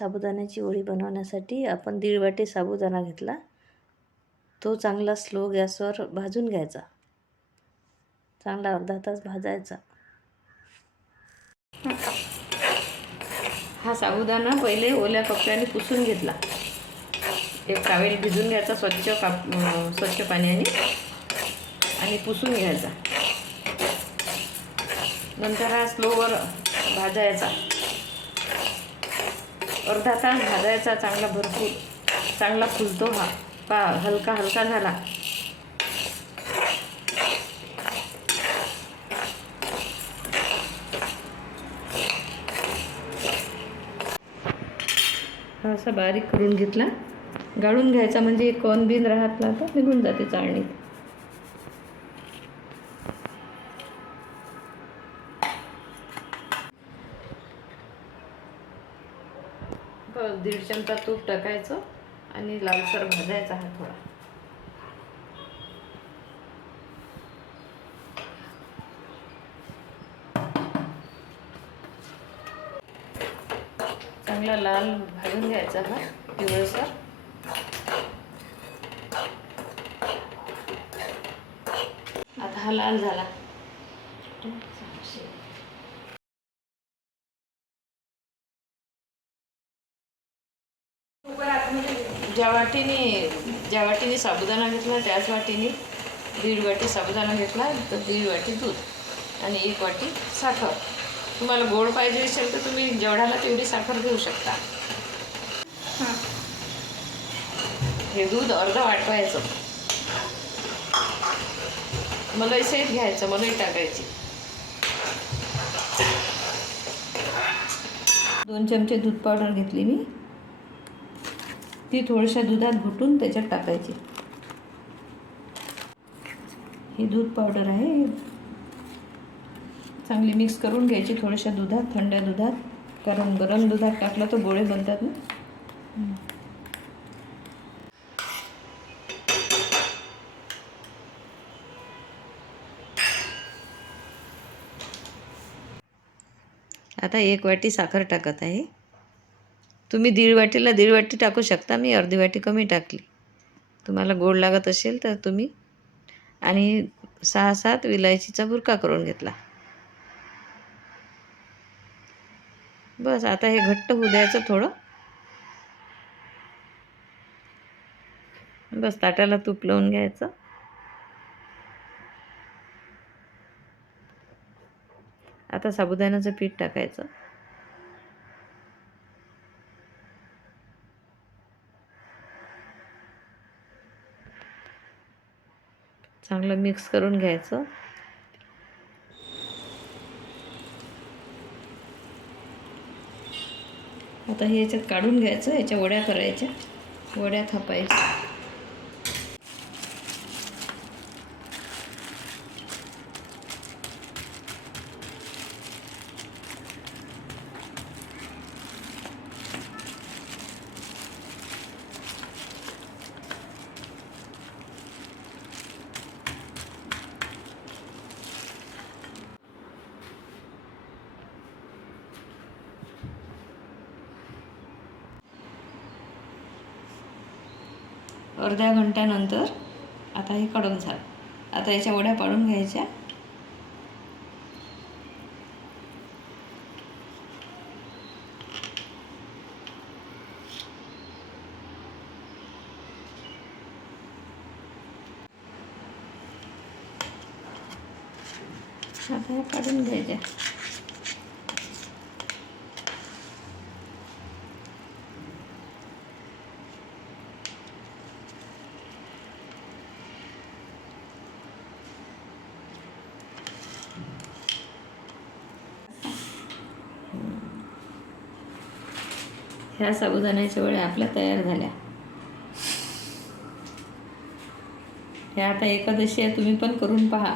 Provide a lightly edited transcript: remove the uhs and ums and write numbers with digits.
साबुदाण्याची वडी बनवण्यासाठी आपण 1.5 वाटी साबुदाणा घेतला. तो चांगला स्लो गॅसवर भाजून घ्यायचा. चांगला अर्धा तास भाजायचा. हा साबुदाणा पहिले ओल्या कपड्याने पुसून घेतला. एक टावेल भिजून घ्यायचा स्वच्छ पाण्याने आणि पुसून घ्यायचा. नंतर हा स्लोवर भाजायचा. अर्धा तास भाजायचा. चांगला भरपूर चांगला फुलतो हा. पा हलका हलका झाला. हा असा बारीक करून घेतला. गाळून घ्यायचा म्हणजे कण बिन राहत ना तर निघून जाते चाळणीत. बस 1.5 चमचा तूप टाकायचं आणि लालसर भाजायचा हा थोडा. चांगला लाल भाजून घ्यायचा हा पिवळसर. आता हा लाल झाला. ज्या वाटीने साबुदाणा घेतला त्याच वाटीने 1.5 वाटी साबुदाणा घेतला तर 1.5 वाटी दूध आणि 1 वाटी साखर. तुम्हाला गोड पाहिजे असेल तर तुम्ही जेवढ्याला तेवढी साखर घेऊ शकता. हे दूध अर्ध वाटवायचं. मलाई सहित घ्यायचं. मलाई टाकायची. 2 चमचे दूध पावडर घेतली मी. ती थोड्याशा दुधात घुटून त्याच्यात टाकायची. ही दूध पावडर आहे. चांगली मिक्स करून घ्यायची थोड्याशा दुधात, थंड दुधात. कारण गरम दुधात टाकलं तर गोळे बनतात ना. आता 1 वाटी साखर टाकत आहे. तुम्ही 1.5 वाटीला 1.5 वाटी टाकू शकता. मी अर्धी वाटी कमी टाकली. तुम्हाला गोड लागत असेल तर तुम्ही. आणि 6-7 विलायचीचा बुरका करून घेतला. बस आता हे घट्ट होऊ द्यायचं थोडं. बस ताटाला तूप लावून घ्यायचं. आता साबुदाण्याचं पीठ टाकायचं. चांगलं मिक्स करून घ्यायचं. आता हे याच्यात काढून घ्यायचं. याच्या वड्या करायच्या. वड्या थापायच्या. अर्ध्या घंट्यानंतर आता हे कडक झालं. आता याच्या वड्या पाडून घ्यायच्या. आता ह्या काढून घ्यायच्या. ह्या साबुदाण्याच्या वड्या आपल्या तयार झाल्या. ह्या आता एकादशी आहे. तुम्ही पण करून पहा.